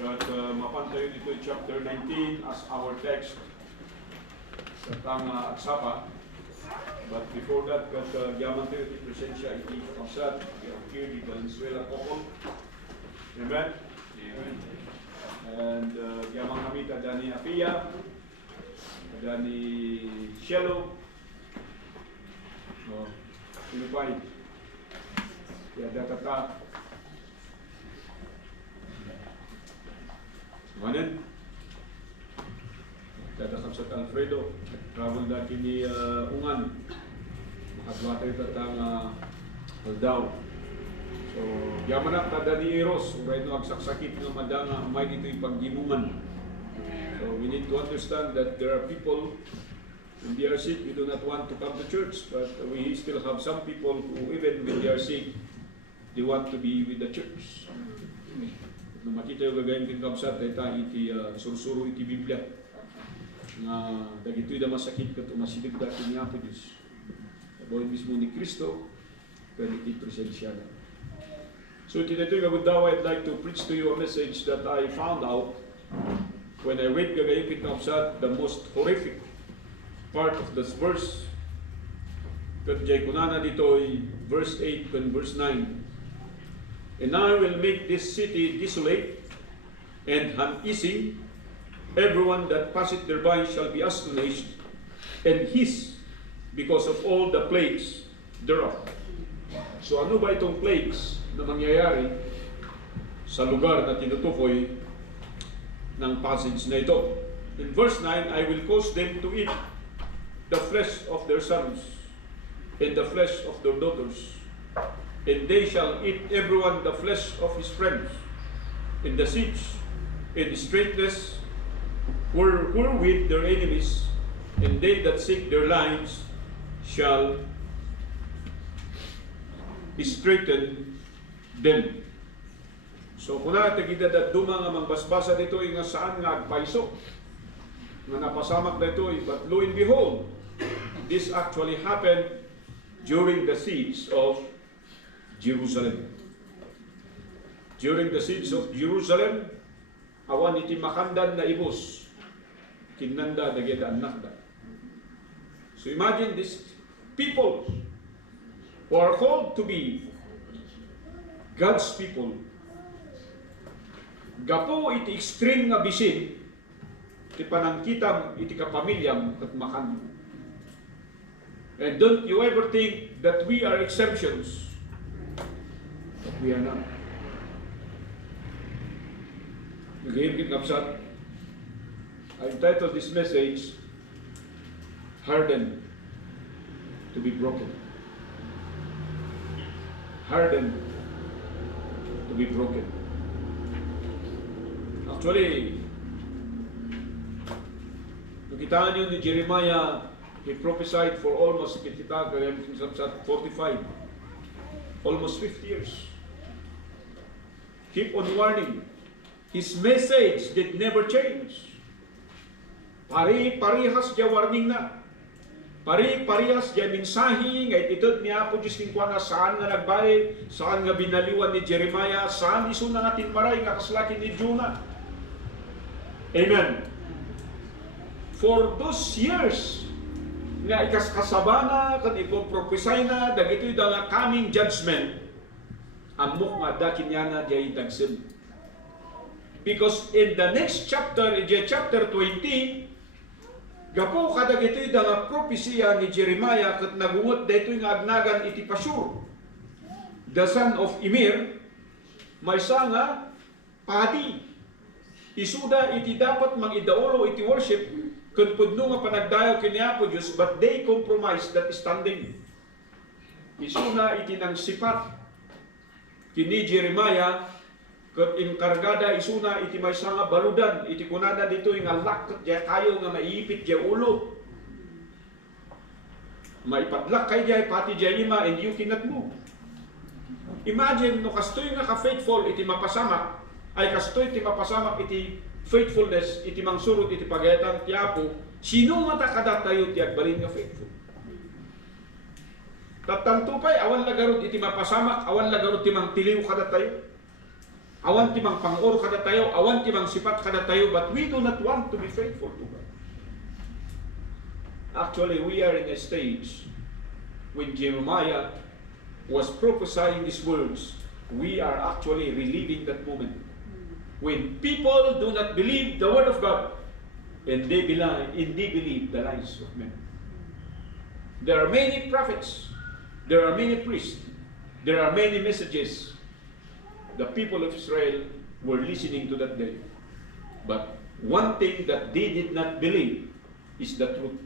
At mapantayo dito chapter 19 as our text sa tanga at sapa. But before that, kat yaman tayo di presensya iti kapsat, i-appear di Valenzuela Kokol. Amen? Amen. And yaman kami tada ni Apia, tada ni Shelo, Pilipay, yada kata, manen, tada kapsat Alfredo, travel dati ni Ungan, makadwatay tatang Aldao. So, yaman na tada ni Eros, uray no agsaksakit ng madanga, may dito yung paggimuman. So, we need to understand that there are people when they are sick, we do not want to come to church, but we still have some people who even when they are sick, they want to be with the church. Nung makita yung gagawin kong kapsat, dahil iti sursuro iti Biblia. Nga dagito'y da masakit kat umasilip dati niya po Diyos. Bawin mismo ni Kristo, kaya iti presensya na. So tinito'y gagawin I'd like to preach to you a message that I found out when I read gagawin kong kapsat, the most horrific part of this verse. Kat jay kunana dito'y verse 8 and verse 9. And I will make this city desolate and uneasy. Everyone that passeth thereby shall be astonished and hiss because of all the plagues thereof. So ano ba itong plagues na mangyayari sa lugar na tinutukoy ng passage na ito? In verse 9, I will cause them to eat the flesh of their sons and the flesh of their daughters, and they shall eat everyone the flesh of his friends, in the siege, in the straitness, wherewith their enemies, and they that seek their lives shall straiten them. So kung natin at duma nga mangbasbasa dito nga saan nga agpaiso nga napasamak na ito, but lo and behold, this actually happened during the siege of Jerusalem. During the siege of Jerusalem, awan iti makandan na ibos, kinanda dageda anak da. So imagine these people who are called to be God's people. Gapo iti extreme nga bisin, iti panangkitam iti kapamilyam at makan. And don't you ever think that we are exemptions. But we are not. Nagahimkit kapsat, I entitled this message, Hardened to be Broken. Hardened to be broken. Actually, nakitaan nyo ni Jeremiah, he prophesied for almost 45, almost 50 years. Keep on warning. His message did never change. Pari-parihas dia warning na. Pari-parihas dia mensahe nga ititod niya po Diyos kinkwa nga saan nga nagbayad, saan nga binaliwan ni Jeremiah, saan iso na nga tinmaray nga kaslaki ni Jonah. Amen. For those years nga ikaskasabana kan ipopropesay na dagitoy dala coming judgment, amok nga dakin niya na diay dagsim. Because in the next chapter, in chapter 20, gapo kada gitoy dala propesya ni Jeremiah ket nagungot daytoy nga agnagan iti Pashur, the son of Immer, maysa nga padi. Isuda iti dapat mangidaulo iti worship ken pudno nga panagdayaw kaniya po Dios, but they compromised that standing. Isuna iti nang sipat kini Jeremiah ket inkargada isuna iti maysa nga baludan iti kunada dito nga lakket ja kayo nga maiipit ja ulo. Maipadlak kay ja pati ja ima and you cannot move. Imagine no kastoy nga ka-faithful iti mapasamak ay kastoy iti mapasamak iti faithfulness iti mangsurot iti pagayatan ti Apo, sino mata kadatayo ti agbalin nga faithful. Tatanto pa'y awan lagarod iti mapasamak, awan lagarod ti mangtiliw kadatayo. Awan timang pangor kada tayo, awan timang sipat kada tayo, but we do not want to be faithful to God. Actually, we are in a stage when Jeremiah was prophesying these words. We are actually reliving that moment. When people do not believe the word of God, and they believe the lies of men. There are many prophets, there are many priests, there are many messages. The people of Israel were listening to that day. But one thing that they did not believe is the truth.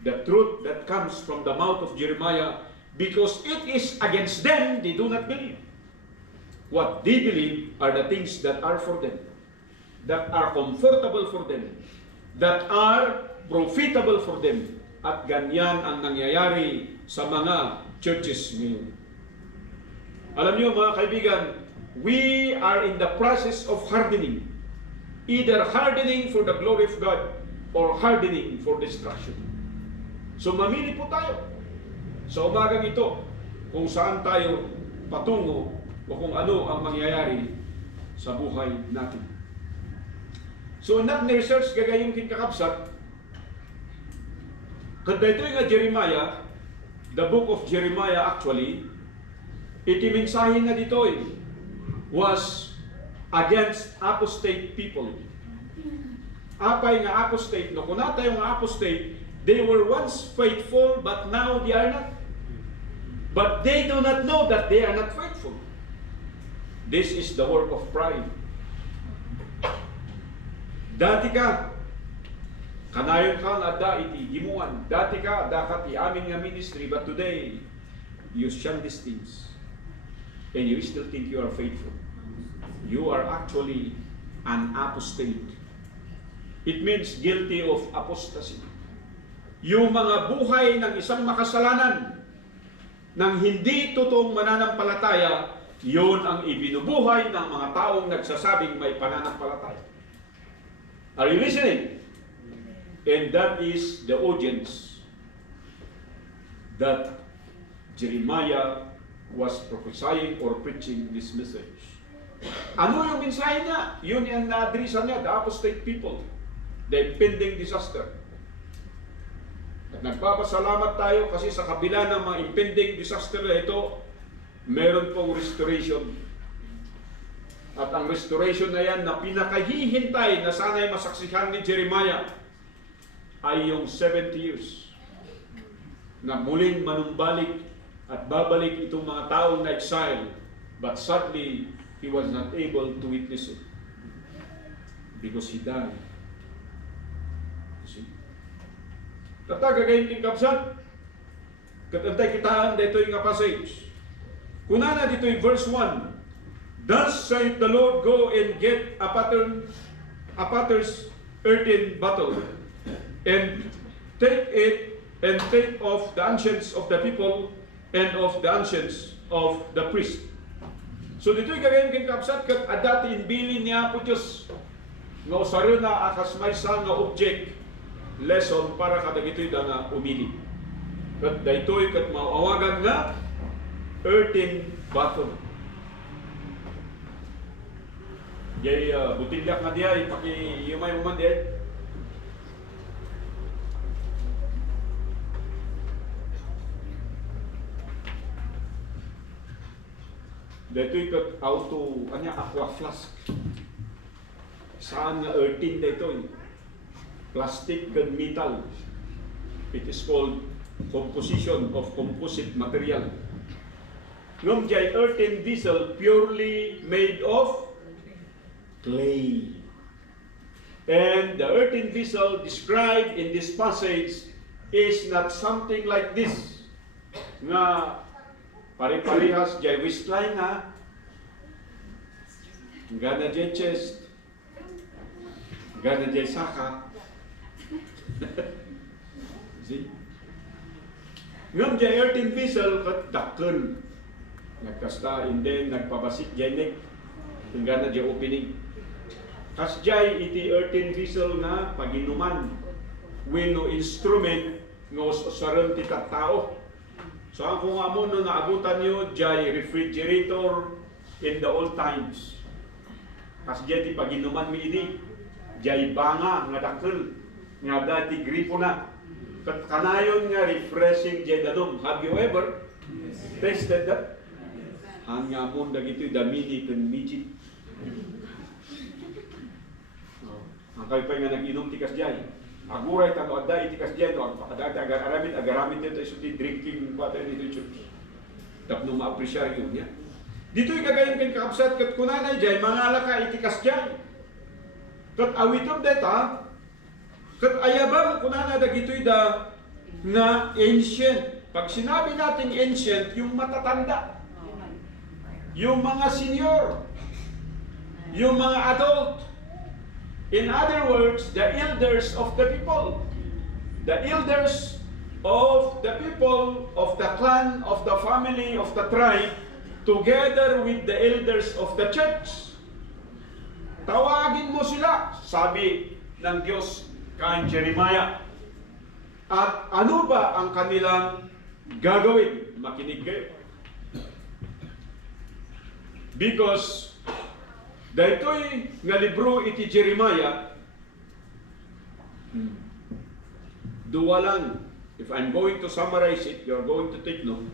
The truth that comes from the mouth of Jeremiah, because it is against them, they do not believe. What they believe are the things that are for them, that are comfortable for them, that are profitable for them. At ganyan ang nangyayari sa mga churches ngayon. Alam niyo mga kaibigan, we are in the process of hardening. Either hardening for the glory of God or hardening for destruction. So mamili po tayo sa umagang ito kung saan tayo patungo o kung ano ang mangyayari sa buhay natin. So nak ni research gagayong kinkakabsat, kada ito nga Jeremiah, the book of Jeremiah actually, iti mensahe na dito was against apostate people. Apay nga apostate, no kunata yung apostate, they were once faithful but now they are not. But they do not know that they are not faithful. This is the work of pride. Dati ka, kanayon ka nga da iti gimuan. Dati ka, dakat i-amin nga ministry, but today, you shun these things. And you still think you are faithful. You are actually an apostate. It means guilty of apostasy. Yung mga buhay ng isang makasalanan nang hindi totoong mananampalataya, yun ang ibinubuhay ng mga taong nagsasabing may pananampalataya. Are you listening? And that is the audience that Jeremiah was prophesying or preaching this message. Ano yung mensahe niya? Yun yung na-addressan niya, the apostate people, the impending disaster. At nagpapasalamat tayo kasi sa kabila ng mga impending disaster na ito, meron pong restoration. At ang restoration na yan na pinakahihintay na sana'y masaksihan ni Jeremiah ay yung 70 years na muling manumbalik at babalik itong mga taong na exile, but sadly, he was not able to witness it because he died. See? Tataga kayo tingkapsan, katantay kitaan dito yung passage. Kunana dito yung verse 1, Thus saith the Lord, go and get a potter's earthen bottle, and take it, and take off the ancients of the people, and of the ancients of the priest. So dito'y gagawin kang kapsat kat adati inbilin niya po Diyos nga usaro na akas may sa nga object lesson para kada gito'y da nga umili. Kat daytoy kat mauawagan nga earthen bottle. Jay butilyak nga diya ipaki-yumay mo man diya. Dito yung auto, aqua flask. Saan nga earthen dito plastic and metal. It is called composition of composite material. Ngam jay earthen vessel purely made of clay. And the earthen vessel described in this passage is not something like this. Nga pare-parehas jay waistline na, gana jay chest, gana jay saka. See? Ngam jay earthen vessel kat dakken. Nagkasta and then nagpabasit jay neck, gana jay opening. Kas jay iti earthen vessel nga paginuman, wenno instrument nga usaran ti tao. So ang kung amo no naabutan nyo, jay refrigerator, in the old times. Kasi dyan di paginuman mi ini, jay banga nga dakil, nga dati gripo na. Kat kanayon nga refreshing jay danom. Have you ever tasted that? Ang nga mo dagito damini ken mijit. Ang kayo pa nga nag-inom tikas jay. Aguray tanto adda itikas jay no pakadata agaramit dito iso di drinking water dito church. Tapno ma-appreciate yun niya. Dito'y kagayon ken kaabsat kat kunanay jay mangala ka itikas jay. Kat awitob deta kat ayabang kunana dagitoy da na ancient. Pag sinabi natin ancient, yung matatanda, yung mga senior, yung mga adult. In other words, the elders of the people. The elders of the people, of the clan, of the family, of the tribe, together with the elders of the church. Tawagin mo sila, sabi ng Diyos kay Jeremiah. At ano ba ang kanilang gagawin? Makinig kayo. Because daytoy nga libro iti Jeremiah, duwa lang. If I'm going to summarize it, you're going to take note.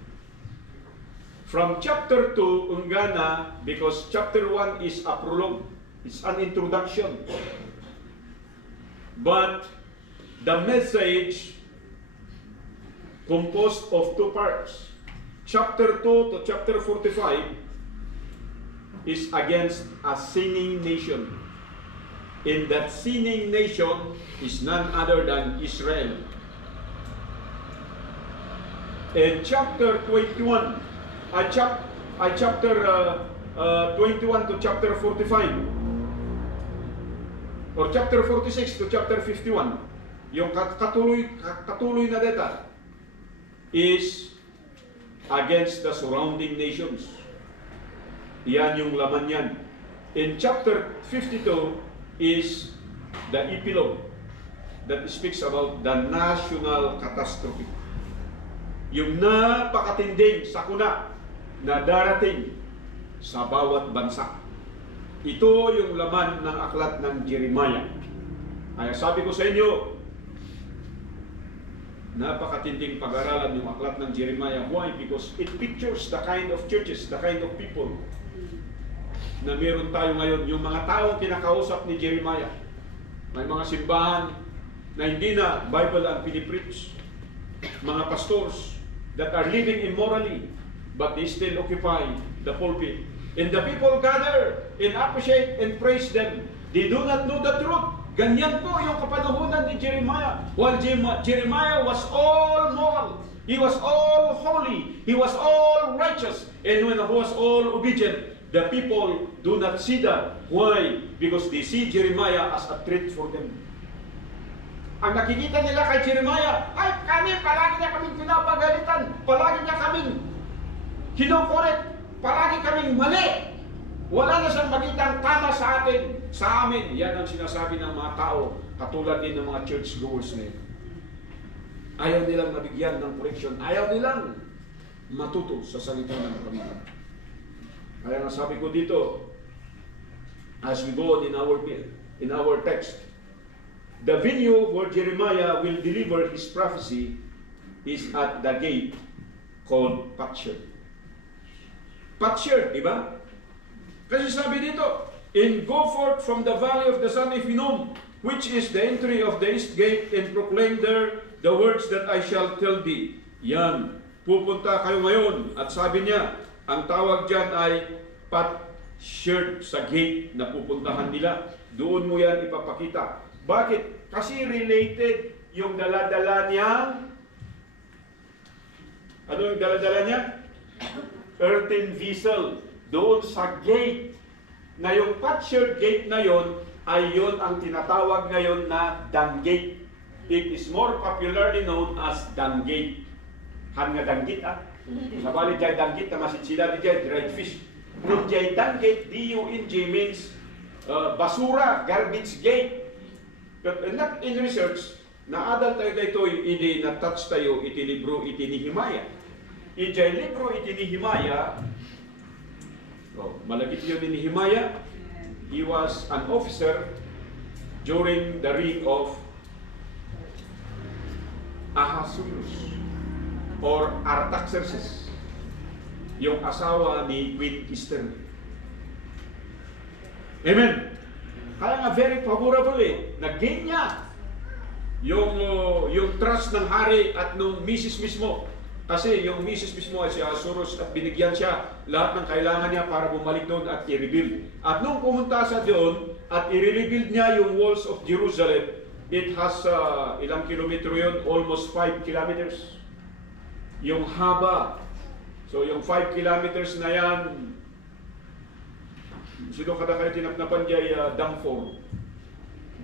From chapter 2, unggana, because chapter 1 is a prologue, it's an introduction. But the message composed of two parts. Chapter 2 to chapter 45 is against a sinning nation. And that sinning nation is none other than Israel. And chapter 21, chapter 21 to chapter 45, or chapter 46 to chapter 51, yung katuloy na data, is against the surrounding nations. Yan yung laman yan. In chapter 52 is the epilogue that speaks about the national catastrophe. Yung napakatinding sakuna na darating sa bawat bansa. Ito yung laman ng aklat ng Jeremiah. Kaya sabi ko sa inyo, napakatinding pag-aralan yung aklat ng Jeremiah. Why? Because it pictures the kind of churches, the kind of people na meron tayo ngayon. Yung mga taong kinakausap ni Jeremiah. May mga simbahan na hindi na Bible ang pinipreach. Mga pastors that are living immorally, but they still occupy the pulpit. And the people gather and appreciate and praise them. They do not know the truth. Ganyan po yung kapanahunan ni Jeremiah. While Jeremiah was all moral, he was all holy, he was all righteous, and when he was all obedient, the people do not see that. Why? Because they see Jeremiah as a threat for them. Ang nakikita nila kay Jeremiah, ay kami, palagi niya kaming pinapagalitan, palagi niya kaming kinukulit, palagi kaming mali. Wala na siyang makitang tama sa atin, sa amin. Yan ang sinasabi ng mga tao, katulad din ng mga churchgoers na yun. Ayaw nilang nabigyan ng correction, ayaw nilang matuto sa salita ng Panginoon. Kaya nga sabi ko dito, as we go on in our text, the venue where Jeremiah will deliver his prophecy is at the gate called Patshur. Patshur, di ba? Kasi sabi dito, and go forth from the valley of the son of Hinnom, which is the entry of the east gate, and proclaim there the words that I shall tell thee. Yan, pupunta kayo ngayon. At sabi niya, ang tawag dyan ay Patshur, sa gate na pupuntahan nila. Doon mo yan ipapakita. Bakit? Kasi related yung dala-dala niya. Ano yung dala-dala niya? Earthen vessel. Doon sa gate. Na yung Patshur gate na yon ay yon ang tinatawag ngayon na Dung Gate. It is more popularly known as Dung Gate. Han nga Dung Gate Sabali jay Dung Gate na masitsila di jay dried fish. Nung jay Dung Gate, D-U-N-G means basura, garbage gate. But not in research, naadal tayo dito, hindi na-touch tayo, iti libro, iti Nehemiah. Iti libro, iti Nehemiah, Oh, malagip yun ni Nehemiah. He was an officer during the reign of Ahasuerus or Artaxerxes, yung asawa ni Queen Esther. Amen. Kaya nga very favorable nag-gain niya yung trust ng hari at nung misis mismo. Kasi yung misis mismo ay si Ahasuerus at binigyan siya lahat ng kailangan niya para bumalik doon at i-rebuild. At nung pumunta siya doon at i-rebuild niya yung walls of Jerusalem, it has ilang kilometro yun? Almost 5 kilometers. Yung haba. So yung 5 kilometers na yan, sino kada kayo tinapnapan diya Damfor.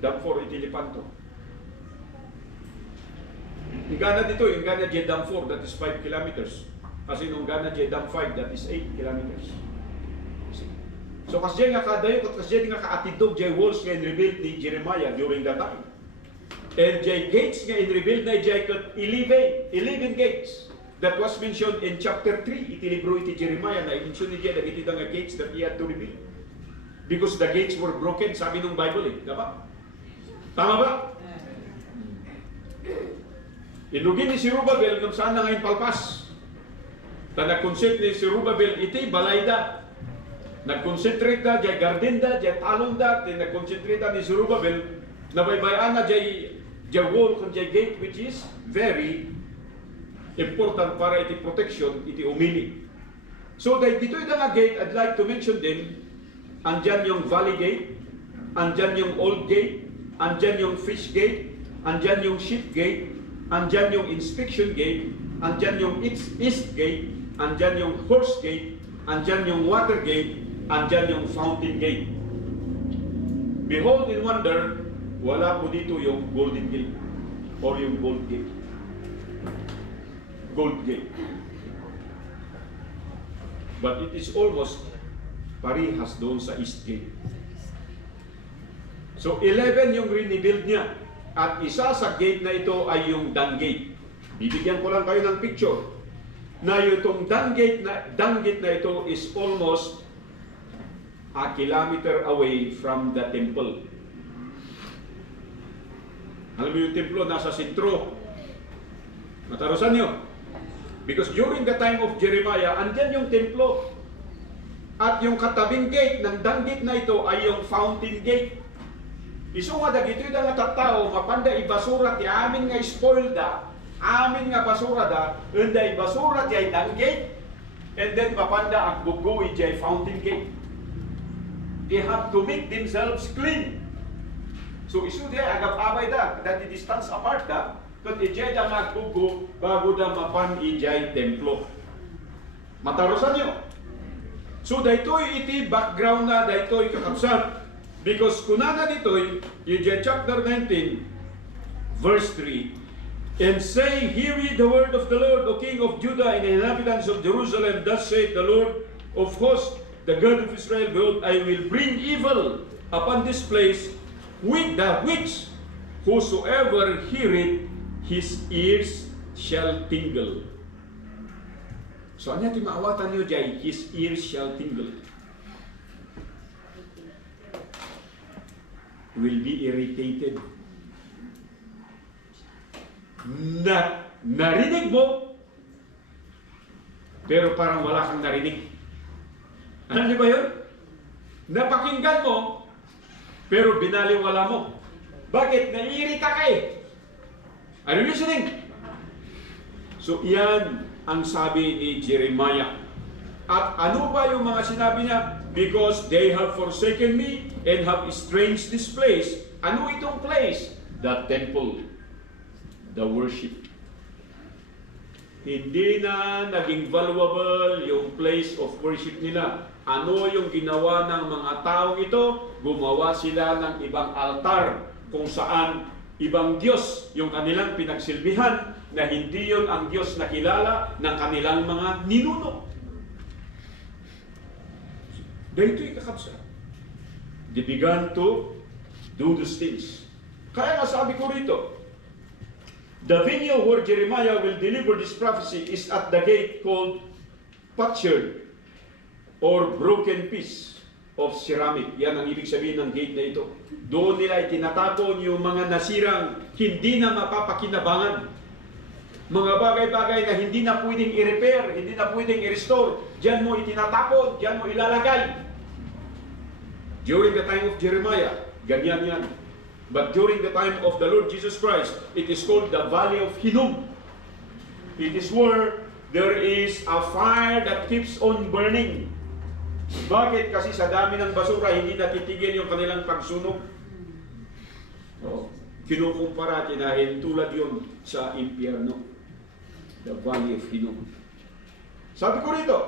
Damfor itilipanto. Yung Ghana dito, yung Ghana diya Damfor, that is 5 kilometers. Kasi nung Ghana diya Dam 5, that is 8 kilometers. So kasi nga kadayo, kasi nga kaatidog diya walls nga in-rebuild ni Jeremiah during that time. And diya gates nga in-rebuild na diya 11 gates. That was mentioned in chapter 3, iti libro iti Jeremiah, na i-mention ni diya dagiti nga gates that he had to rebuild. Because the gates were broken, sabi nung Bible diba? Tama ba? Inugin ni Zerubbabel kung saan na ngayon palpas. Nag-concentrate ni Zerubbabel iti balayda. Nag-concentrate na diya gardenda, diya talonda, nag-concentrate ni Zerubbabel na baybayan na diya wall kung diya gate, which is very important para iti protection, iti umili. So dito yung nga gate, I'd like to mention din, andyan yung Valley Gate, andyan yung Old Gate, andyan yung Fish Gate, andyan yung Ship Gate, andyan yung Inspection Gate, andyan yung East Gate, andyan yung Horse Gate, andyan yung Water Gate, andyan yung Fountain Gate. Behold and wonder, wala po dito yung Golden Gate or yung Gold Gate. Gold Gate. But it is almost parehas doon sa East Gate. So 11 yung rebuild niya. At isa sa gate na ito ay yung dung gate. Bibigyan ko lang kayo ng picture na itong dung gate na ito is almost a kilometer away from the temple. Alam mo yung templo nasa sentro. Matarusan nyo. Because during the time of Jeremiah, andyan yung templo. At yung katabing gate ng dung gate na ito ay yung fountain gate. Isu nga dagito yung nga tattao, mapanda ibasura ti amin nga spoiled da, amin nga basura da, unda ibasura ti ay dung gate, and then mapanda ang bugo iti fountain gate. They have to make themselves clean. So isu di agap-abay da, that the distance apart da, kat iti da magbugo bago da mapan iti templo. Matarusan nyo. So daytoy iti background na daytoy kakabsat. Because kunana ditoy, yung chapter 19, verse 3, and say, hear ye the word of the Lord, O King of Judah, and the inhabitants of Jerusalem, thus saith the Lord of hosts, the God of Israel, behold, I will bring evil upon this place, with the which whosoever heareth, his ears shall tingle. So, ano yung maawatan nyo dyan? His ears shall tingle. Will be irritated. Narinig mo, pero parang wala kang narinig. Ano di ba yun? Napakinggan mo, pero binaliwala mo. Bakit? Naiirita ka eh. Are you listening? So, iyan ang sabi ni Jeremiah. At ano ba yung mga sinabi niya? Because they have forsaken me and have estranged this place. Ano itong place? The temple. The worship. Hindi na naging valuable yung place of worship nila. Ano yung ginawa ng mga taong ito? Gumawa sila ng ibang altar kung saan ibang Diyos yung kanilang pinagsilbihan na hindi yun ang Diyos na kilala ng kanilang mga ninuno. Dahito kakabsa. They began to do these things. Kaya nga sabi ko rito, the venue where Jeremiah will deliver this prophecy is at the gate called Potsherd or broken piece of ceramic. Yan ang ibig sabihin ng gate na ito. Doon nila itinatapon yung mga nasirang hindi na mapapakinabangan. Mga bagay-bagay na hindi na pwedeng i-repair, hindi na pwedeng i-restore. Diyan mo itinatapon, diyan mo ilalagay. During the time of Jeremiah, ganyan yan. But during the time of the Lord Jesus Christ, it is called the Valley of Hinnom. It is where there is a fire that keeps on burning. Bakit? Kasi sa dami ng basura, hindi natitigil yung kanilang pagsunog. So, kinukumpara, kinahin, tulad yun sa impyerno. The Valley of Hinnom. Sabi ko rito,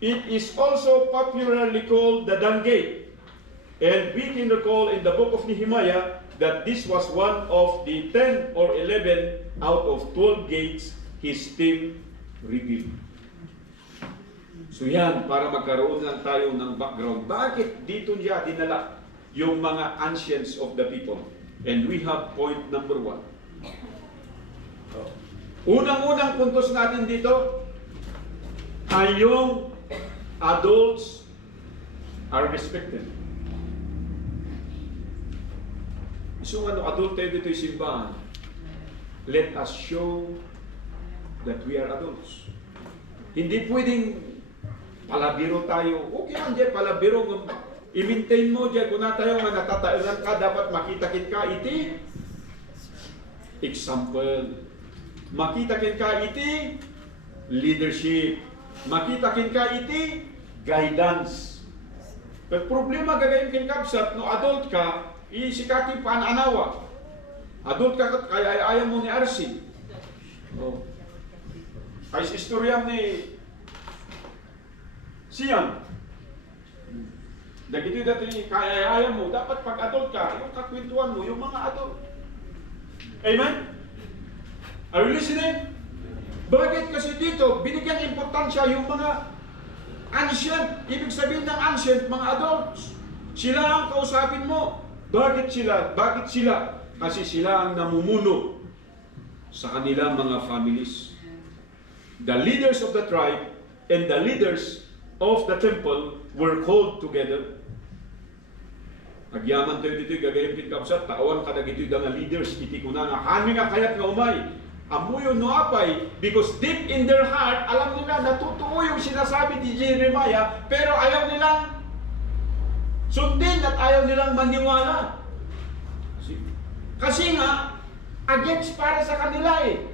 it is also popularly called the Dung Gate. And we can recall in the book of Nehemiah that this was one of the 10 or 11 out of 12 gates his team revealed. So yan, para magkaroon lang tayo ng background. Bakit dito niya dinala yung mga ancients of the people? And we have point number 1. Unang-unang puntos natin dito ay yung adults are respected. So adult tayo dito yung simbahan. Let us show that we are adults. Hindi pwedeng palabiro tayo. Okay lang dyan, palabiro. I-maintain mo dyan. Kung na tayo nga natatailan ka, dapat makitakin ka iti. Example. Makitakin ka iti. Leadership. Makitakin ka iti. Guidance. But problema gagayin kin kapsat, no adult ka, isikati pananawa. Adult ka, kaya ayaw mo ni RC. Oh. Ay istoryam ni Sian. Dagiti dati kaya ayaw mo, dapat pag adult ka, yung kakwentuhan mo, yung mga adult. Amen? Are you listening? Bakit kasi dito, binigyan importansya yung mga ancient. Ibig sabihin ng ancient, mga adults. Sila ang kausapin mo. Bakit sila? Bakit sila? Kasi sila ang namumuno sa kanilang mga families. The leaders of the tribe and the leaders of the temple were called together. Agyaman tayo dito, gagayang kinkapsat, tawan ka na dito yung leaders, iti ko na nga, kami nga kayat nga umay. Amuyo no apay, because deep in their heart, alam nila na totoo yung sinasabi ni Jeremiah, pero ayaw nilang sundin at ayaw nilang maniwala. Kasi nga, against para sa kanila eh.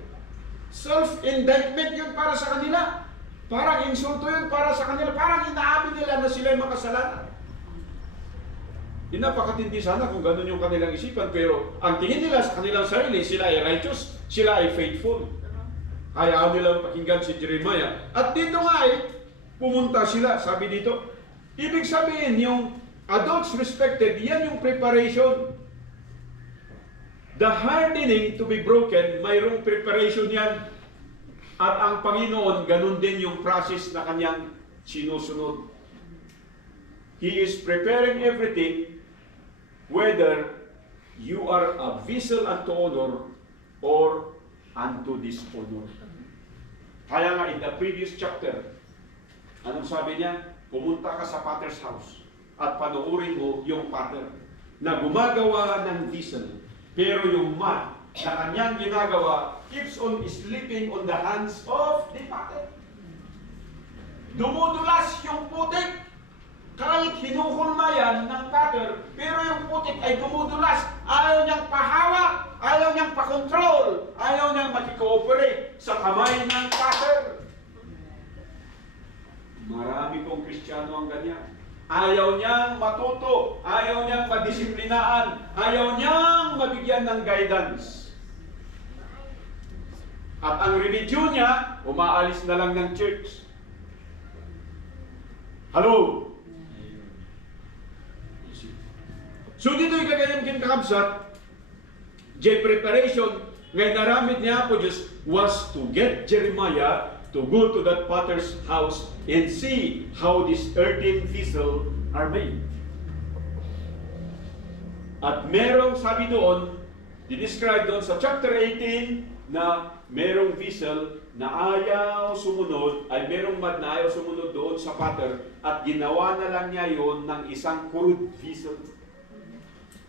Self-indictment yun para sa kanila. Parang insulto yun para sa kanila. Parang inaamin nila na sila yung makasalanan. Napakatindi sana kung ganun yung kanilang isipan, pero ang tingin nila sa kanilang sarili, sila ay righteous, sila ay faithful. Ayaw nilang pakinggan si Jeremiah. At dito nga ay, pumunta sila, sabi dito. Ibig sabihin, yung adults respected, yan yung preparation. The hardening to be broken, mayroong preparation yan. At ang Panginoon, ganun din yung process na kanyang sinusunod. He is preparing everything, whether you are a vessel unto honor or unto dishonor. Kaya nga in the previous chapter, anong sabi niya? Pumunta ka sa potter's house at panuurin mo yung potter na gumagawa ng vessel. Pero yung mud na kanyang ginagawa keeps on slipping on the hands of the potter. Dumudulas yung putik. Kahit hinuhulma yan ng potter, pero yung putik ay dumudulas. Ayaw niyang pahawak, ayaw niyang pakontrol, ayaw niyang makikooperate sa kamay ng potter. Marami pong Kristiyano ang ganyan. Ayaw niyang matuto, ayaw niyang madisiplinaan, ayaw niyang mabigyan ng guidance. At ang religion niya, umaalis na lang ng church. Hello? So dito yung kagayang kinkakabsat, the preparation ngay naramid niya po Diyos was to get Jeremiah to go to that potter's house and see how this earthen vessel are made. At merong sabi doon, di-describe doon sa chapter 18 na merong vessel na ayaw sumunod, ay merong mad na ayaw sumunod doon sa pattern at ginawa na lang niya yon ng isang crude vessel.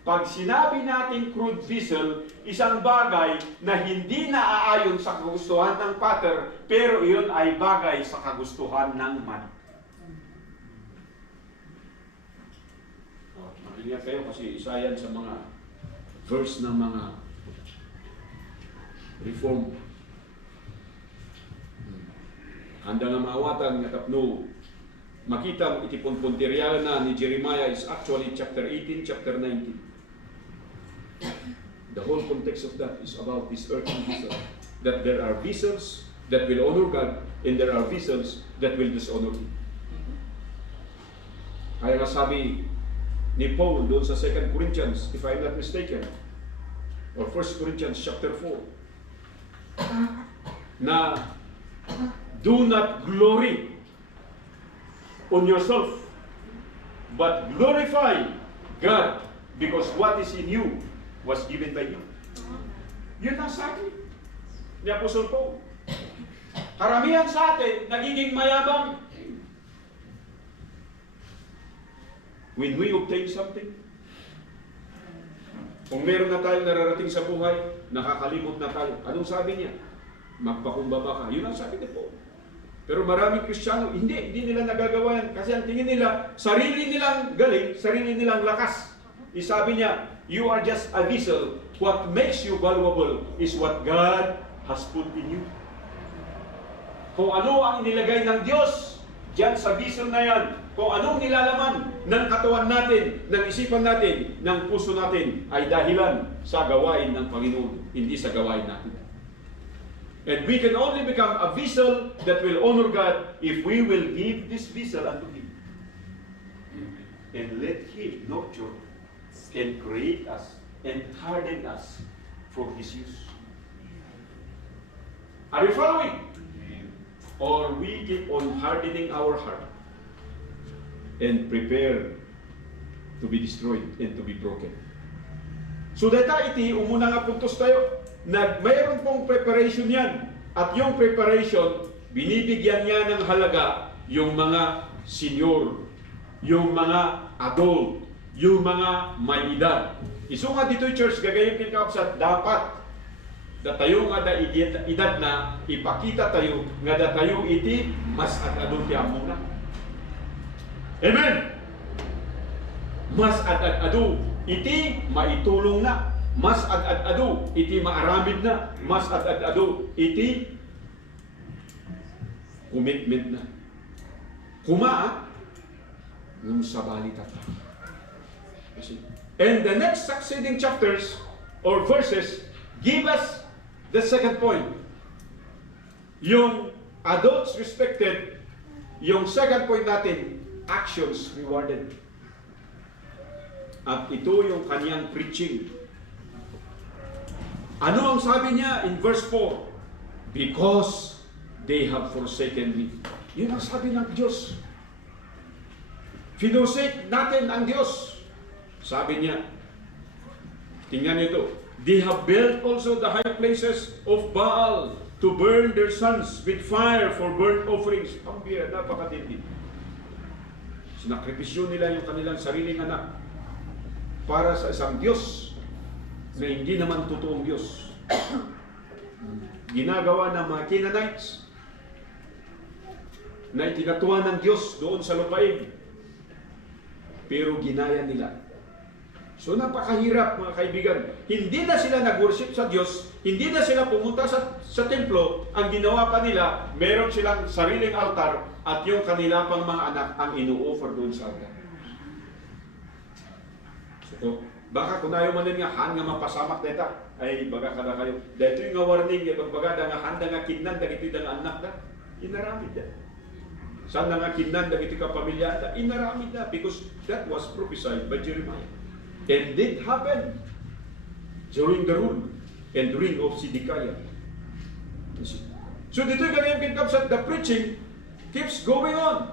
Pag sinabi natin crude vessel, isang bagay na hindi naaayon sa kagustuhan ng pattern, pero iyon ay bagay sa kagustuhan ng mad. Mag-ingat kayo kasi isa yan sa mga verse ng mga reform. Handa nga maawatan nga tapno makita iti punpunterial na ni Jeremiah is actually chapter 18, chapter 19. The whole context of that is about this earthly vessel. That there are vessels that will honor God and there are vessels that will dishonor Him. Kaya nga sabi ni Paul doon sa 2 Corinthians, if I'm not mistaken, or 1 Corinthians chapter 4, na do not glory on yourself, but glorify God, because what is in you was given by Him. Yun ang sabi ni Apostle Paul. Karamihan sa atin, nagiging mayabang when we obtain something. Kung meron na tayong nararating sa buhay, nakakalimot na tayo. Anong sabi niya? Magpakumbaba ka. Yun ang sabi ni Paul. Pero maraming Kristiyano, hindi nila nagagawa yan. Kasi ang tingin nila, sarili nilang galing, sarili nilang lakas. Isabi niya, you are just a vessel. What makes you valuable is what God has put in you. Kung ano ang inilagay ng Diyos diyan sa vessel na yan, kung anong nilalaman ng katawan natin, ng isipan natin, ng puso natin, ay dahilan sa gawain ng Panginoon, hindi sa gawain natin. And we can only become a vessel that will honor God if we will give this vessel unto Him. And let Him nurture and create us and harden us for His use. Are you following? Or we keep on hardening our heart and prepare to be destroyed and to be broken. So data iti, umuna nga puntos tayo, na mayroon pong preparation yan. At yung preparation, binibigyan niya ng halaga yung mga senior, yung mga adult, yung mga may edad. Iso nga dito church, gagayong kinakapsat, dapat da tayo nga da edad na ipakita tayo nga da tayo iti mas adadong tiyamo na. Amen! Mas adad-ado iti maitulong na. Mas adad-ado iti maaramid na. Mas adad-ado iti commitment na. Kumaa nung sabali tata. And the next succeeding chapters or verses give us the second point. Yung adults respected, yung second point natin, actions rewarded. At ito yung kaniyang preaching. Ano ang sabi niya in verse 4? Because they have forsaken me. Yun ang sabi ng Diyos. Finosake natin ang Diyos. Sabi niya, tingnan niyo ito, they have built also the high places of Baal to burn their sons with fire for burnt offerings. Ang bira, napakatindi. Sinakripisyon nila yung kanilang sariling anak para sa isang Diyos na hindi naman totoong Diyos. Ginagawa ng mga Canaanites na itinatuwa ng Diyos doon sa lupain. Pero ginaya nila. So napakahirap mga kaibigan. Hindi na sila nag-worship sa Diyos, hindi na sila pumunta sa templo. Ang ginawa pa nila, meron silang sariling altar at yung kanila pang mga anak ang inu-offer doon sa altar. So, baka kung ayaw man nga, han nga mapasamak deta, ay baga kada kayo. Dito yung warning, yung baga nga handa nga kinnan, dagito yung anak na, inaramid na. Saan na nga kinnan, dagito ka pamilya na, inaramid na. Because that was prophesied by Jeremiah. And did happen during the rule and reign of Zedekiah. So dito yung ganyan kinkapsat, the preaching keeps going on.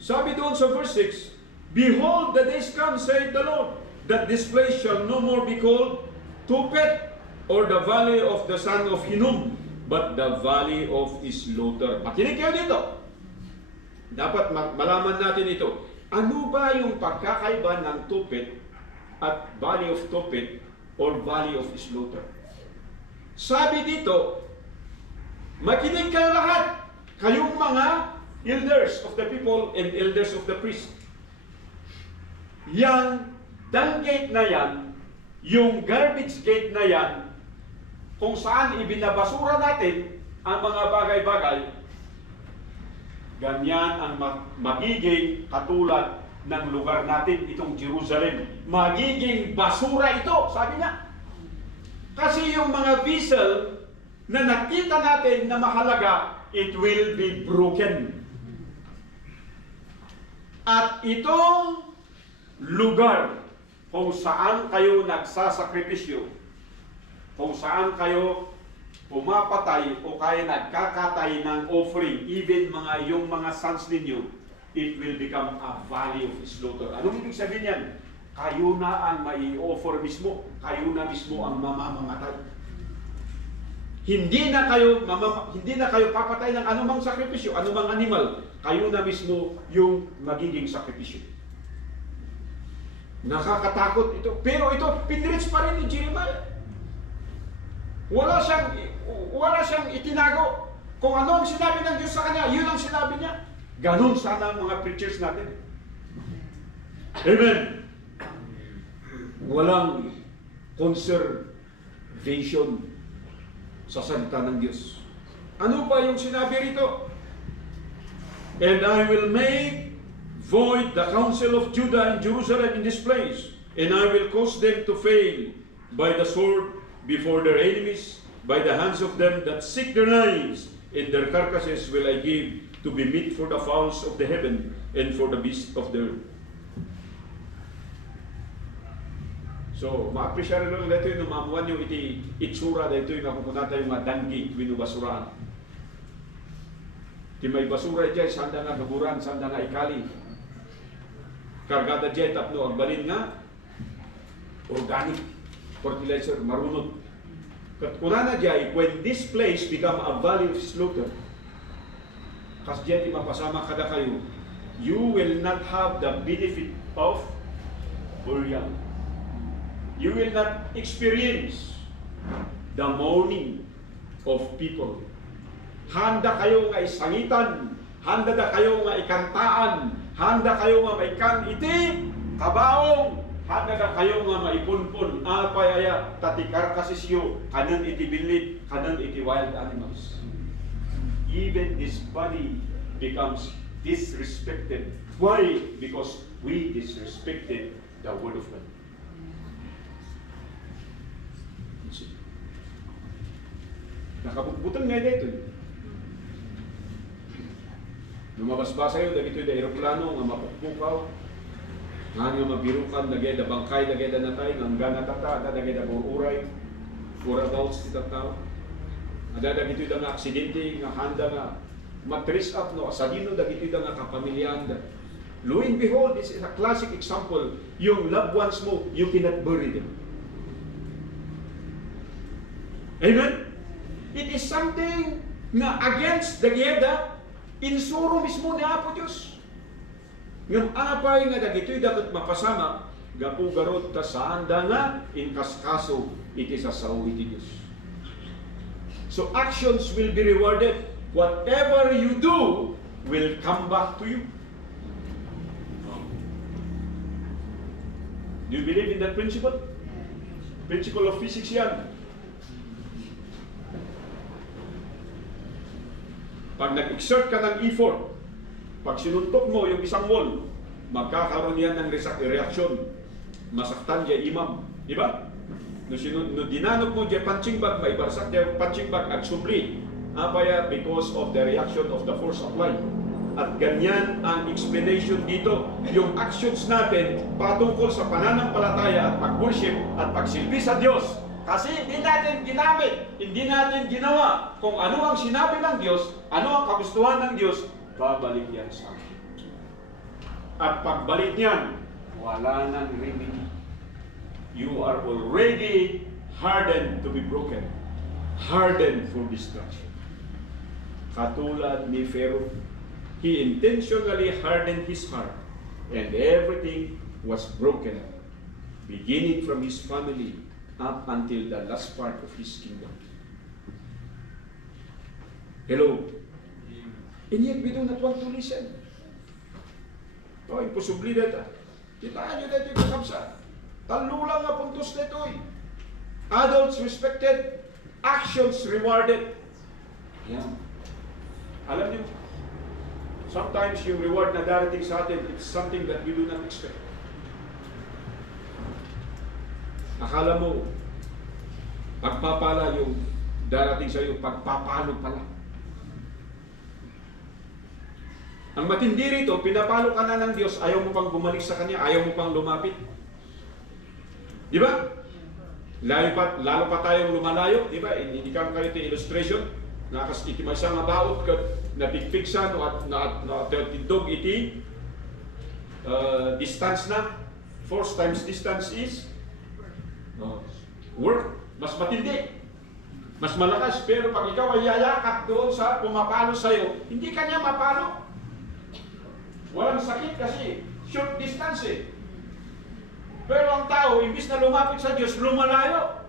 Sabi doon sa verse 6, behold, the days come, saith the Lord, that this place shall no more be called Tophet, or the valley of the son of Hinnom, but the valley of slaughter. Makinig kayo dito. Dapat malaman natin ito. Ano ba yung pagkakaiba ng Tophet at valley of Tophet or valley of slaughter? Sabi dito, makinig kayo lahat, kayong mga elders of the people and elders of the priest. Yang dung gate na yan, yung garbage gate na yan, kung saan ibinabasura natin ang mga bagay-bagay, ganyan ang magiging katulad ng lugar natin, itong Jerusalem. Magiging basura ito, sabi niya. Kasi yung mga vessel na nakita natin na mahalaga, it will be broken. At itong lugar kung saan kayo nagsasakripisyo, kung saan kayo pumapatay o kaya nagkakatay ng offering, even yung mga sons ninyo, it will become a valley of slaughter. Anong ibig sabihin yan? Kayo na ang mai-offer mismo. Kayo na mismo ang mamamatay. Hindi na kayo papatay ng anumang sakripisyo, anumang animal. Kayo na mismo yung magiging sakripisyo. Nakakatakot ito. Pero ito, pinrich pa rin ni Jeremiah. Wala siyang itinago. Kung ano ang sinabi ng Diyos sa kanya, yun ang sinabi niya. Ganon sana ang mga preachers natin. Amen. Walang conservation sa salita ng Diyos. Ano ba yung sinabi rito? And I will make void the counsel of Judah and Jerusalem in this place, and I will cause them to fail by the sword before their enemies, by the hands of them that seek their lives, and their carcasses will I give to be meat for the fowls of the heaven and for the beasts of the earth. So, ma-appreciate rin lang ito yung mamuan yung itsura na ito yung nakukunata yung mga danggi, binubasurahan. Di may basura dyan, sanda nga gaburan, sanda nga ikali. Kargada dyan, tapno, ang balin nga, organic fertilizer, marunot. Kuna na dyan, when this place become a valley of slaughter, kas dyan di mapasama kada kayo, you will not have the benefit of burial. You will not experience the mourning of people. Handa kayo nga isangitan, handa na kayo nga ikantaan, handa kayo nga maikan iti, kabaong, handa na kayo nga maipunpun, apayaya, tatikar kasisyo, kanan iti bilit, kanan iti wild animals. Even this body becomes disrespected. Why? Because we disrespected the Word of God. Nakabutang nga dito. Lumabas-basa yun, dagito yung aeroplano, nga mapukpukaw, nga mabirukan, dagay da bangkay, dagay da natay, nga ganatata, dagay da bururay, whereabouts iti tao. Ada dagito yung nga aksidente, nga handa nga matris up, no, asadino dagito yung nga kapamilyan. Lo and behold, this is a classic example, yung loved ones mo, you cannot bury them. Amen? It is something na against the Geda, insuro mismo ni Apo Diyos. Ngam apay nga dagito'y dapat mapasama, gapu garot ta sanda nga, in kaskaso, iti sasaw iti Diyos. So actions will be rewarded. Whatever you do will come back to you. Do you believe in that principle? Principle of physics yan. Pag nag-exert ka ng effort, pag sinuntok mo yung isang wall, magkakaroon yan ng reaction. Masaktan dyan imam. Di ba? No dinanok mo dyan punching bag, may barsak dyan punching bag, agsubli. Apaya because of the reaction of the force applied. At ganyan ang explanation dito. Yung actions natin patungkol sa pananampalataya at pag-worship at pagsilbi sa Diyos. Kasi hindi natin ginamit, hindi natin ginawa kung ano ang sinabi ng Diyos, ano ang kagustuhan ng Diyos, babalik yan sa akin. At pagbalik niyan, wala nang remedy. You are already hardened to be broken. hardened for destruction. Katulad ni Pharaoh, he intentionally hardened his heart, and everything was broken up, beginning from his family up until the last part of his kingdom. Hello? And yet we do not want to listen. Oh, imposible dito. Kitaan nyo dito yung kakabsa. Talo lang nga puntos dito eh. Adults respected, actions rewarded. Yan. Alam niyo, sometimes yung reward na darating sa atin, it's something that we do not expect. Akala mo, pagpapala yung darating sa iyo, pagpapalo pala. Ang matindi rito, pinapalo ka na ng Diyos, ayaw mo pang bumalik sa Kanya, ayaw mo pang lumapit. Di ba? Lalo pa tayong lumalayo, di ba? Hindi ka kayo ito illustration. Iti may isang about na pigpiksan na tindog iti distance na. Force times distance is work. Mas matindi. Mas malakas. Pero pag ikaw ay yayakap doon sa pumapalo sa'yo, hindi kanya mapalo. Walang sakit kasi short distance eh. Pero ang tao, imbis na lumapit sa Diyos, lumalayo.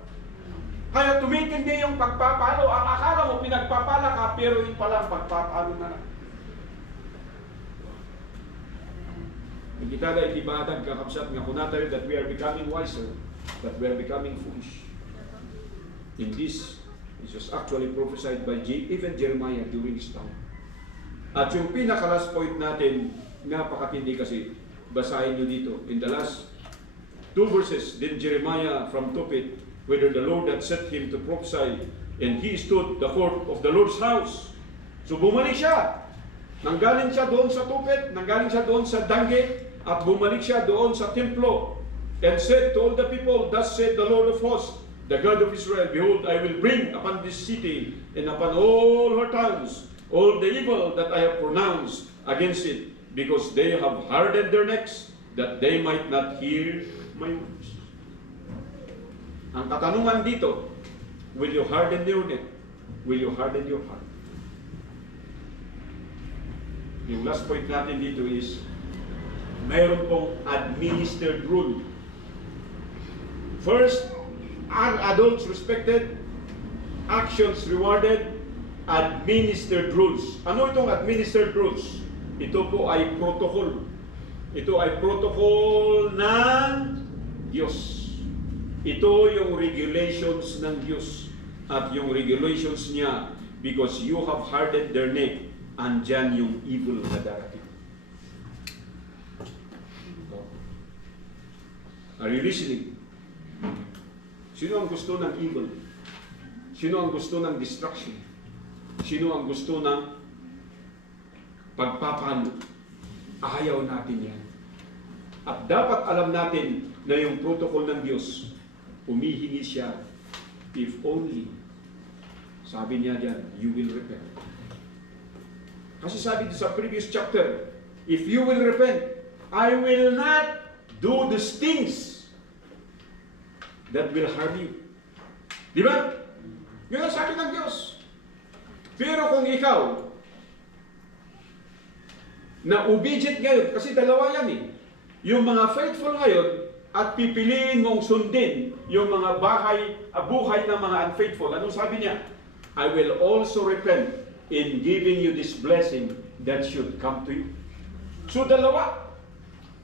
Kaya tumitindi yung pagpapalo. Ang akala mo pinagpapala ka, pero yun pala pagpapalo na lang. Kita na itibadag kakapsat nga kunatay that we are becoming wiser, that we are becoming foolish. In this was actually prophesied by even Jeremiah during his time. At yung pinaka-last point natin, napakatindi kasi, basahin nyo dito. In the last 2 verses, then Jeremiah from Tophet, whether the Lord had set him to prophesy, and he stood the court of the Lord's house. So bumalik siya. Nanggaling siya doon sa Tophet, nanggaling siya doon sa Dangge, at bumalik siya doon sa templo, and said to all the people, thus said the Lord of hosts, the God of Israel, behold, I will bring upon this city, and upon all her towns, all the evil that I have pronounced against it, because they have hardened their necks, that they might not hear my words. Ang katanungan dito, will you harden your neck? Will you harden your heart? Yung last point natin dito is, mayroon pong administered rule. First, are adults respected? Actions rewarded? Administered rules. Ano itong administered rules? Ito po ay protocol. Ito ay protocol ng Diyos. Ito yung regulations ng Diyos. At yung regulations niya, because you have hardened their neck, andyan yung evil na darating. Are you listening? Sino ang gusto ng evil? Sino ang gusto ng destruction? Sino ang gusto ng pagpapalo? Ayaw natin yan. At dapat alam natin na yung protocol ng Diyos, humihingi siya, if only, sabi niya diyan, you will repent. Kasi sabi sa previous chapter, if you will repent, I will not do these things that will harm you. Di ba? Yun ang sabi ng Diyos. Pero kung ikaw, na obedient ngayon, kasi dalawa yan eh. Yung mga faithful ngayon, at pipiliin mong sundin yung mga buhay ng mga unfaithful. Anong sabi niya? I will also repent in giving you this blessing that should come to you. So dalawa,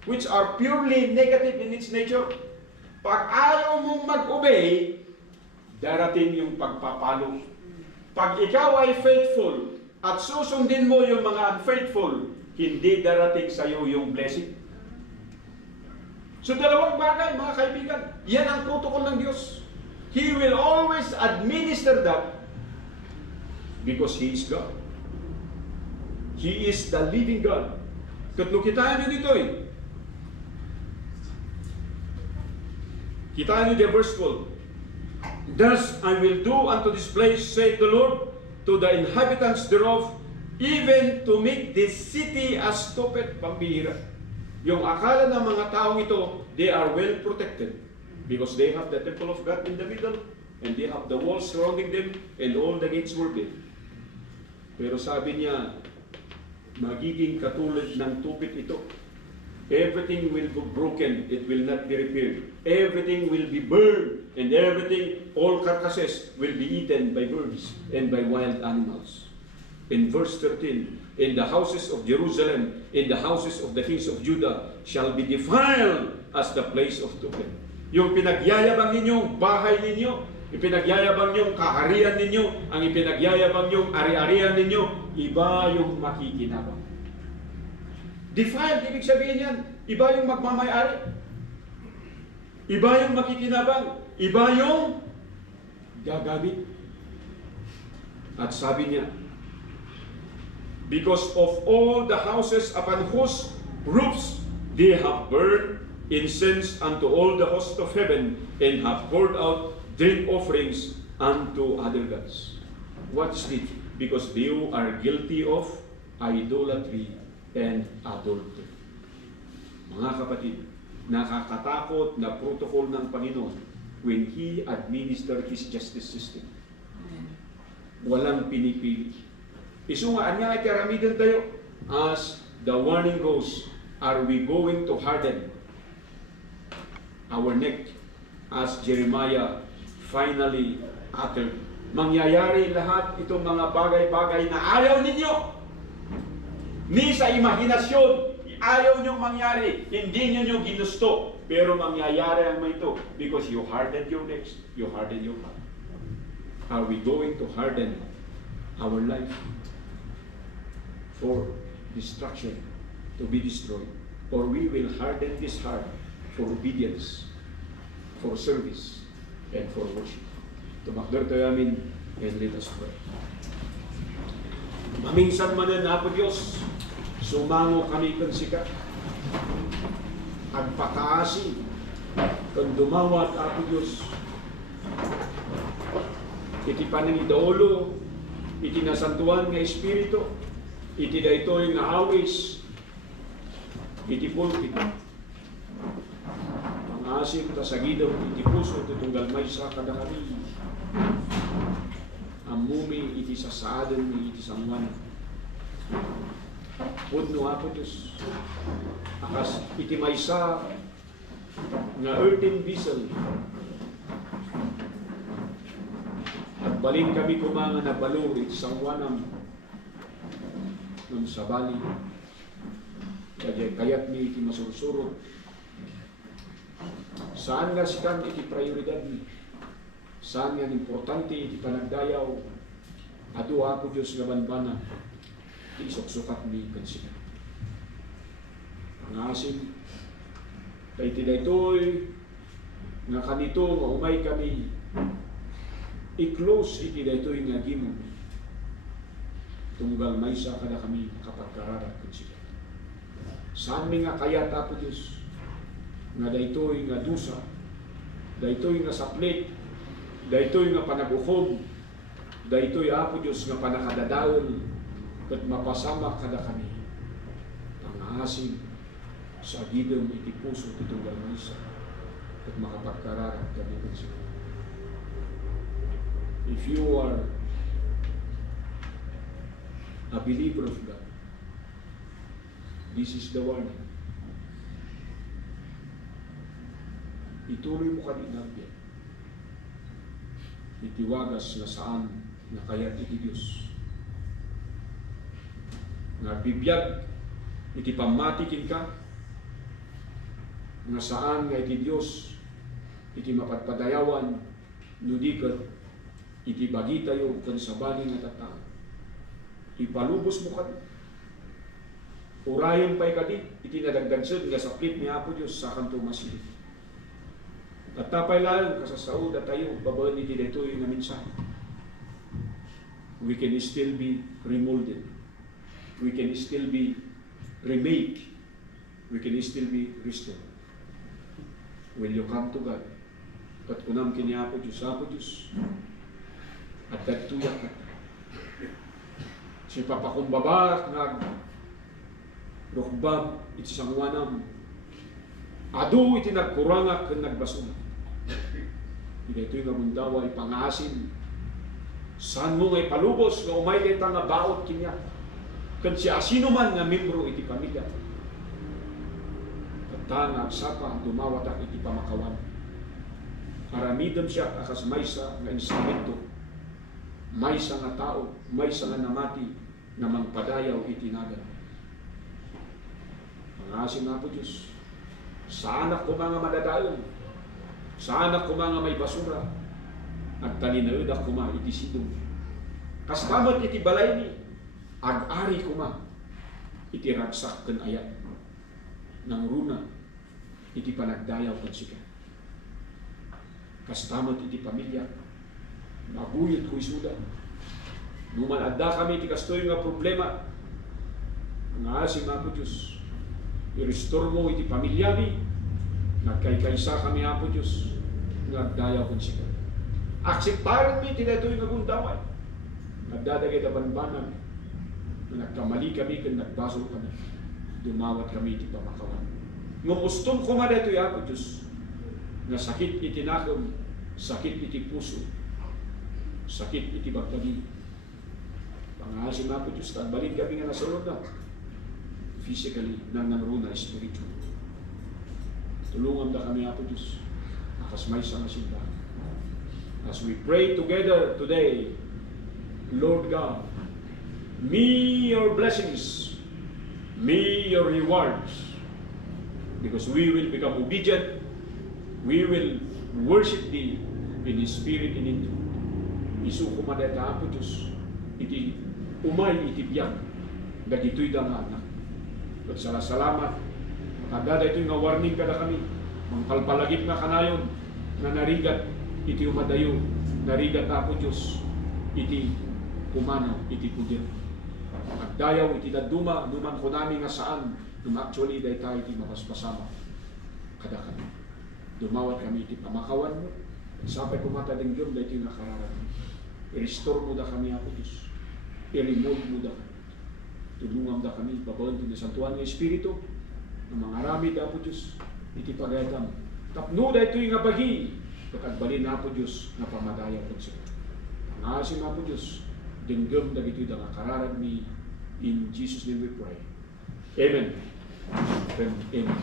which are purely negative in its nature. Pag ayaw mong mag-obey, darating yung pagpapalo. Pag ikaw ay faithful at susundin mo yung mga unfaithful, hindi darating sa iyo yung blessing. So dalawang bagay, mga kaibigan, yan ang protocol ng Diyos. He will always administer that because He is God. He is the living God. Katlo kitaan nyo dito eh. Kitaan nyo the verse 12. Thus I will do unto this place, saith the Lord, to the inhabitants thereof, even to make this city as Tophet. Pambihira. Yung akala ng mga taong ito, they are well protected because they have the temple of God in the middle. and they have the walls surrounding them, and all the gates were built. Pero sabi niya, magiging katulad ng tupit ito. Everything will be broken, it will not be repaired. Everything will be burned, and everything, all carcasses, will be eaten by birds and by wild animals. In verse 13, in the houses of Jerusalem, in the houses of the kings of Judah, shall be defiled as the place of tupit. Yung pinagyayabang ninyong bahay ninyo, ipinagyayabang ninyong kaharian ninyo, ang ipinagyayabang ninyong ari-arian ninyo, iba yung makikinabang. Defiled, ibig sabihin yan, iba yung magmamayari. Iba yung makikinabang. Iba yung gagamit. At sabi niya, because of all the houses upon whose roofs they have burned incense unto all the host of heaven, and have poured out drink offerings unto other gods. What's it? Because they are guilty of idolatry and adultery. Mga kapatid, nakakatakot na protocol ng Panginoon when He administered His justice system. Walang pinipili. Isu nga, anya ay karamidan tayo. As the warning goes, are we going to harden our neck as Jeremiah finally uttered? Mangyayari lahat itong mga bagay-bagay na ayaw ninyo. Ni sa imahinasyon, ayaw niyong mangyari, hindi niyo ginusto, pero mangyayari ang may ito because you hardened your necks, you hardened your heart. Are we going to harden our life for destruction, to be destroyed? Or we will harden this heart for obedience, for service, and for worship? Tumakder tayo amin, and let us pray. Maminsan man na po Diyos, sumango kami kan sika, agpakaasi, kan dumawat ako Diyos, iti panangidaulo, iti nasantuan nga Espiritu, iti daytoy nga awis, iti pulpit, ang asim tasagidaw, iti puso, tutunggal may sa kada kami, amumi iti sasaadan ni iti samwan. Pudno ako Diyos, akas iti maysa nga earthen vessel, at balin kami kumanga na balur iti sangwanam ng sabali, kayat mi iti masursurot. Saan nga sikan iti prioridad mi? Saan nga importante iti panagdayaw? Adu ako Diyos nga banbana, isok-sukat mi kansiya. Ang asim, kay tidaytoy, nga kanito, nga umay kami, i-close iti daytoy nga gimong, tunggal maysa kada kami kapagkararat kansiya. Saan mi nga kaya tapo Diyos, nga daytoy nga dusa, daytoy nga saplit, daytoy nga panagukhog, daytoy apo Diyos nga panakadadaon, kat mapasama kada kami. Ang asim sa agidom iti puso titunggal maysa, kat makapagkararat kami kansiya. If you are a believer of God, this is the warning. Ituloy mo kaninagyan. Itiwagas na saan na kayat iti Diyos. Nga bibiyag, iti pamatikin ka, nga saan nga iti Diyos, iti mapatpadayawan, nudikat, iti bagi tayo kan sabali nga tatang. Ipalubos mo ka. Urayon pa'y kadit, iti nadagdagsod nga saplit ni Apo Diyos sa kanto masilip. At tapay lang, kasasaod at tayo, babaan iti dito yung naminsan. We can still be remolded. We can still be remade. We can still be restored. Will you come to God? Kat kunam kini Apo Diyos, at dagtuyak ka. Si papakumbaba, rukbab, iti sangwanam. Adu iti nagkurangak, nagbasuna. Ito'y nga bundawa ipangasin. Saan mo ngay palubos nga umay deta nga baot kinya. Kan siya sino man nga membro iti pamilya. Kata nga agsapa dumawat ak iti pamakawan. Aramidam siya akas maysa nga instrumento. Maysa nga tao, maysa nga namati nga mangpadayaw iti naga. Pangasin nga po Diyos. Sa anak ko mga madadayon. Sa anak ko mga may basura. Nagtalinawid ako iti sidong. Kastamat iti balay ni. Ag-ari ko iti ragsak kan ayat. Nang runa iti panagdayaw kan sika. Kastamat iti pamilya. Naguyot ko isudan. Numanadda kami iti kastoy nga problema. Ang asim ako Diyos. I-restore mo iti pamilya mi. Nagkaykaysa kami ako Diyos. Nagdayaw kan sika. Akseptaran mi tinatoy nga gundawan. Nagdadagay na banbanan. Nagkamali kami kung nagbasol kami. Dumawat kami iti pamakawan. Ngumustong kumada ito ako Diyos. Na sakit iti nakom, sakit iti puso, sakit iti bagtagi. Pangasim ako Diyos, tagbalin kami nga nasunod na. Physically, nang nangruna spiritual. Tulungan na kami ako Diyos. Nakasmay sa masimbahan. As we pray together today, Lord God, me your blessings, me your rewards, because we will become obedient, we will worship Thee in the Spirit and in truth. Isuko madata po Diyos, iti umay iti biyag, dagito'y danganak. At salamat, makadada ito'y nga warning kada kami, mangkalpalagip na kanayon, na narigat, iti umadayo, narigat ako Diyos, iti kumanaw, iti pudir. At dayaw, iti daduma, numan ko namin nga saan, nung actually dahi tayo iti mapaspasama. Kada kami. Dumawat kami iti pamakawan mo, sapay kumatading Diyom, dahi iti nakararap. I-restore mo da kami ako Diyos. I-remove mo da kami. Tulungan da kami, babawin ito na Santuan ng Espiritu, ng mga rami da po Diyos, iti pagayatang. Tapno da ito yung abagi, katagbalin na po Diyos na pamadaya po siya. Pangasin na po Diyos, dinggam na ito yung nakararag ni in Jesus' name we pray. Amen. Amen.